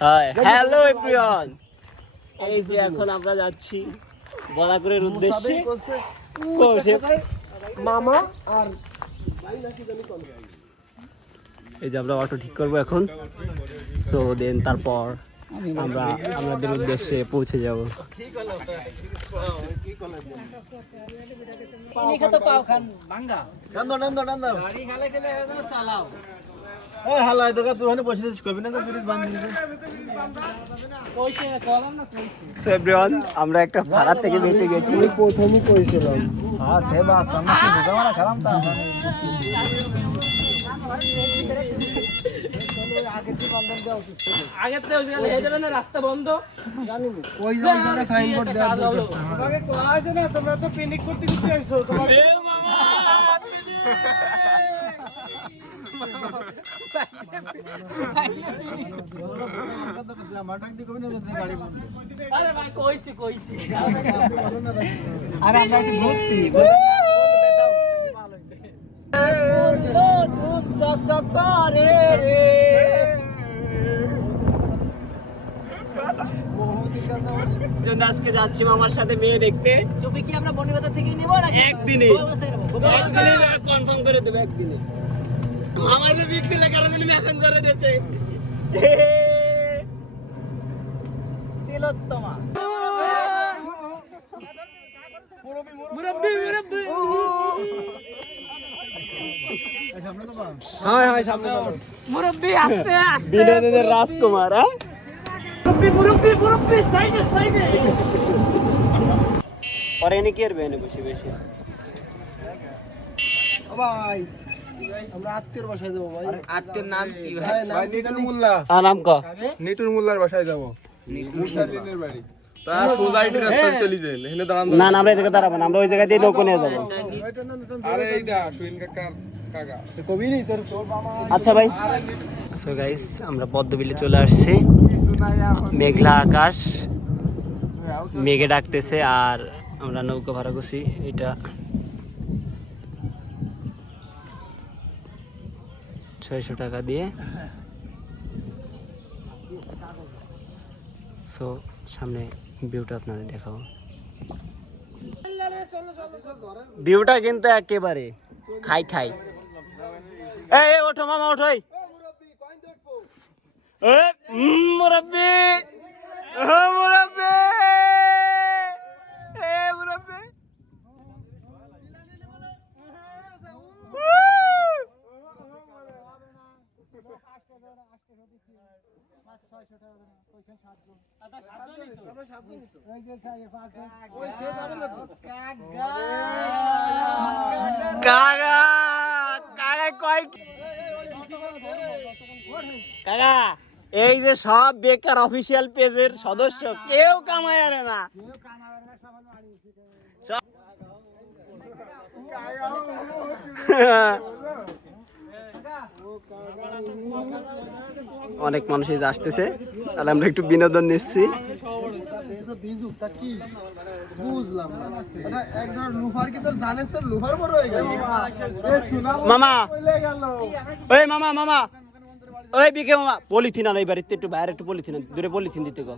Hello everyone, এই যে এখন আমরা যাচ্ছি বলাকুরের উদ্দেশ্যে। মামা আর এই যে আমরা অটো ঠিক করবো এখন। সো দেন তারপর আমরা আমাদের উদ্দেশ্যে পৌঁছে যাব। আমরা একটা ভাড়া থেকে বেঁচে গেছি। প্রথমই কইছিলাম রাস্তা বন্ধ, তোমরা তো পিকনিক করতে আইছো। আজকে যাচ্ছি মামার সাথে মেয়ে দেখতে। তুমি কি আমরা বনিবাজার থেকে নিব না একদিনে? কনফার্ম করে দেবো একদিনে। মামা যে বিকেলে কারণে মেসেঞ্জারে দিয়েছে তিলোত্তমা। মুরব্বি মুরব্বি হায় হায় সামনে মুরব্বি আস্তে আস্তে। বিনোদনের রাজকুমার। মুরব্বি মুরব্বি মুরব্বি সাইডে সাইডে। পরে এনে কি করবে এনে বসে বসে? ও ভাই আমরা আত্মীয়র বাসায় যাব ভাই। আত্মীয়র নাম কি ভাই? নিটুর মোল্লা। নাম ক? নিটুর মোল্লার বাসায় যাব। মুসালিনের বাড়ি। তা সোসাইটির রাস্তা চলে যান। এখানে দাঁড়ান। না না আমরা এই জায়গায় দাঁড়াবো না, আমরা ওই জায়গা দিয়ে নৌকো নিয়ে যাব। আরে এইটা সুইন কাকা কাকা কবিনি তোর মামা। আচ্ছা ভাই। সো গাইস আমরা পদ্মবিলে চলে আসছি। মেঘলা আকাশ, মেঘে ডাকতেছে আর আমরা নৌকা ভাড়া করছি। এটা 600 টাকা দিয়ে। সো সামনে ভিউটা আপনাদের দেখাবো। ভিউটা কিন্তু একেবারে খাই খাই। এই ওঠো মামা ওঠো। মুরব্বি মুরব্বি মুরব্বি কাকা এই যে সব বেকার অফিসিয়াল পেজের সদস্য কেউ কামায় আরে না। অনেক মানুষ আসতেছে, তাহলে আমরা একটু বিনোদন নিচ্ছি। মামা ওই মামা মামা ওই বিকে মামা পলিথিন আনা, এই বাড়িতে একটু বাইরে একটু পলিথিন দূরে পলিথিন দিতে গো।